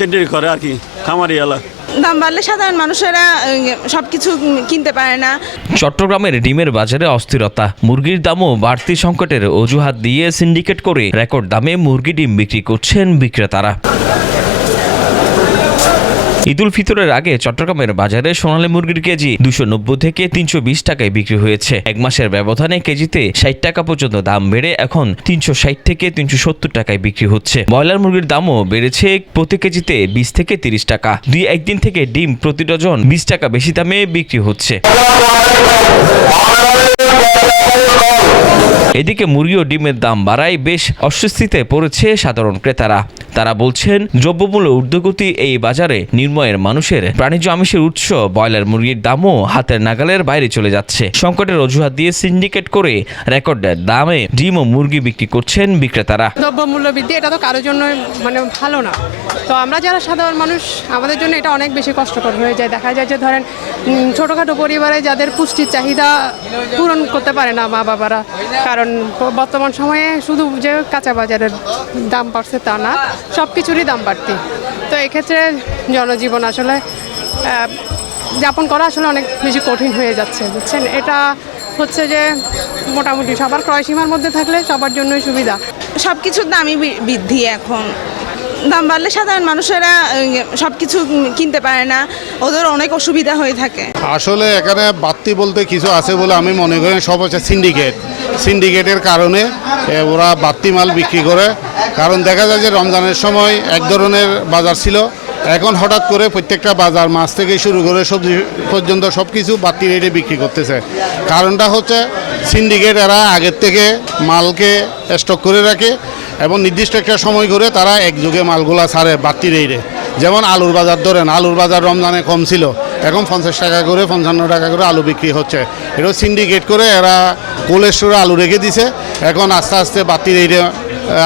সেন্টারি করে আর কি খামারি এলা দাম বাড়লে সাধারণ মানুষেরা সবকিছু কিনতে পারে না। চট্টগ্রামের ডিমের বাজারে অস্থিরতা, মুরগির দামও বাড়তি সংকটের অজুহাত দিয়ে সিন্ডিকেট করে রেকর্ড দামে মুরগি ডিম বিক্রি করছেন বিক্রেতারা। ঈদুল ফিতরের আগে চট্টগ্রামের বাজারে সোনালী মুরগির কেজি 290 থেকে 320 টাকায় বিক্রি হয়েছে। এক মাসের ব্যবধানে কেজিতে 60 টাকা পর্যন্ত দাম বেড়ে এখন 360 থেকে 370 টাকায় বিক্রি হচ্ছে। ব্রয়লার মুরগির দামও বেড়েছে প্রতি কেজিতে 20 থেকে 30 টাকা। দুই একদিন থেকে ডিম প্রতি ডজন 20 টাকা বেশি দামে বিক্রি হচ্ছে। এদিকে মুরগি ও ডিমের দাম বাড়ায় বেশ অস্বস্তিতে পড়েছে সাধারণ ক্রেতারা। তারা বলছেন, দ্রব্যমূল্য ঊর্ধ্বগতি এই বাজারে নির্ময়ের মানুষের প্রাণীজ আমিষের উৎস ব্রয়লার মুরগির দামও হাতের নাগালের বাইরে চলে যাচ্ছে। সংকটের অজুহাত দিয়ে সিন্ডিকেট করে রেকর্ডের দামে ডিম ও মুরগি বিক্রি করছেন বিক্রেতারা। দ্রব্যমূল্য বৃদ্ধি এটা তো কারোর জন্য ভালো না। তো আমরা যারা সাধারণ মানুষ, আমাদের জন্য এটা অনেক বেশি কষ্টকর হয়ে যায়। দেখা যায় যে ধরেন ছোটোখাটো পরিবারে যাদের পুষ্টির চাহিদা পূরণ করতে পারে না মা বাবারা, কারণ বর্তমান সময়ে শুধু যে কাঁচা বাজারের দাম বাড়ছে তা না, সব কিছুরই দাম বাড়তি। তো এক্ষেত্রে জনজীবন আসলে যাপন করা আসলে অনেক বেশি কঠিন হয়ে যাচ্ছে, বুঝছেন। এটা হচ্ছে যে মোটামুটি সবার ক্রয়সীমার মধ্যে থাকলে সবার জন্যই সুবিধা। সব কিছুর দামই বৃদ্ধি। এখন দাম বাড়লে সাধারণ মানুষেরা সবকিছু কিনতে পারে না, ওদের অনেক অসুবিধা হয়ে থাকে। আসলে এখানে বাড়তি বলতে কিছু আছে বলে আমি মনে করি। সব হচ্ছে সিন্ডিকেটের কারণে ওরা বাড়তি মাল বিক্রি করে। কারণ দেখা যায় যে রমজানের সময় এক ধরনের বাজার ছিল, এখন হঠাৎ করে প্রত্যেকটা বাজার মাছ থেকে শুরু করে সবজি পর্যন্ত সব কিছু বাড়তি রেটে বিক্রি করতেছে। কারণটা হচ্ছে সিন্ডিকেট এরা আগের থেকে মালকে স্টক করে রাখে এবং নির্দিষ্ট একটা সময় করে তারা একযোগে মালগুলা ছাড়ে বাড়তি রেটে। যেমন আলুর বাজার ধরেন, আলুর বাজার রমজানে কম ছিল, এখন 50 টাকা করে 55 টাকা করে আলু বিক্রি হচ্ছে। এটা সিন্ডিকেট করে এরা কোল্ড স্টোরে আলু রেখে দিছে, এখন আস্তে আস্তে বাড়তি রেটে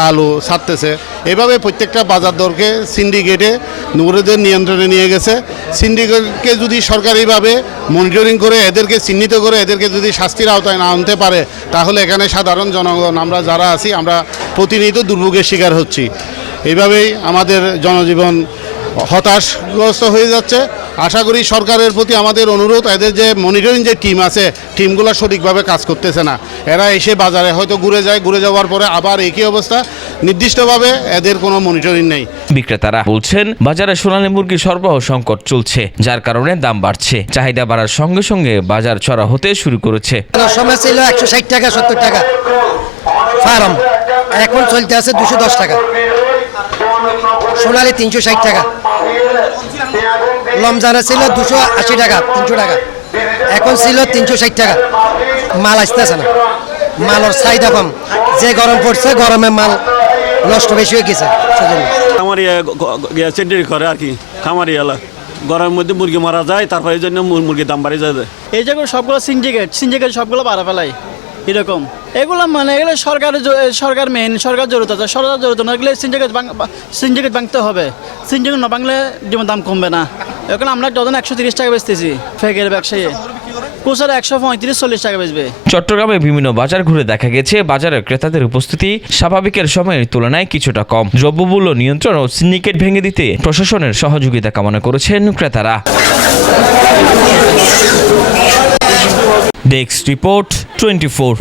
আলু ছাড়তেছে। এভাবে প্রত্যেকটা বাজার দরকে সিন্ডিকেটে নুরেদের নিয়ন্ত্রণে নিয়ে গেছে। সিন্ডিকেটকে যদি সরকারিভাবে মনিটরিং করে এদেরকে চিহ্নিত করে এদেরকে যদি শাস্তির আওতায় না আনতে পারে, তাহলে এখানে সাধারণ জনগণ আমরা যারা আছি আমরা প্রতিনিয়ত দুর্ভোগের শিকার হচ্ছি। এইভাবেই আমাদের জনজীবন হতাশগ্রস্ত হয়ে যাচ্ছে। আশা করি সরকারের প্রতি আমাদের অনুরোধ, এদের যে মনিটরিং যে টিম আছে, টিমগুলো সঠিকভাবে কাজ করতেছে না। এরা এসে বাজারে হয়তো ঘুরে যায়, ঘুরে যাওয়ার পরে আবার একই অবস্থা, নির্দিষ্টভাবে এদের কোনো মনিটরিং নেই। বিক্রেতারা বলছেন, বাজারে সোনালী মুরগির সরবরাহ সংকট চলছে, যার কারণে দাম বাড়ছে। চাহিদা বাড়ার সঙ্গে সঙ্গে বাজার চড়া হতে শুরু করেছে। সময় ছিল 160 টাকা 70 টাকা ফার্ম, এখন চলতে আছে 210 টাকা। সোনালী 360 টাকা, রমজানে ছিল 280 টাকা 300 টাকা, এখন ছিল 360 টাকা। মাল আসতেছে না, মালের চাহিদা কম। যে গরম পড়ছে, গরমে মাল নষ্ট বেশি হয়ে গেছে। খামারি সেন্টারি করে আর কি খামারি এলা গরমের মধ্যে মুরগি মারা যায়, তারপরে এই জন্য মুরগির দাম বাড়ে যায়। এই যেগুলো সবগুলো সিন্ডিকেট সবগুলো বাড়া ফেলাই এরকম। এগুলো এগুলো সরকার মেন, সরকার জরুরত আছে, সরকার জরুরত না। এগুলো সিন্ডিকেট ভাঙতে হবে। সিন্ডিকেট না ভাঙলে যেমন দাম কমবে না। এখন আমরা ডজন 130 টাকা বেচতেছি, ফেকের ব্যবসায়ী কুচার 135-40 টাকা বেচবে। চট্টগ্রামে বিভিন্ন বাজার ঘুরে দেখা গেছে, বাজারের ক্রেতাদের উপস্থিতি স্বাভাবিকের সময়ের তুলনায় কিছুটা কম। দ্রব্যমূল্য নিয়ন্ত্রণ ও সিন্ডিকেট ভেঙে দিতে প্রশাসনের সহযোগিতা কামনা করেছেন ক্রেতারা। Desk report 24।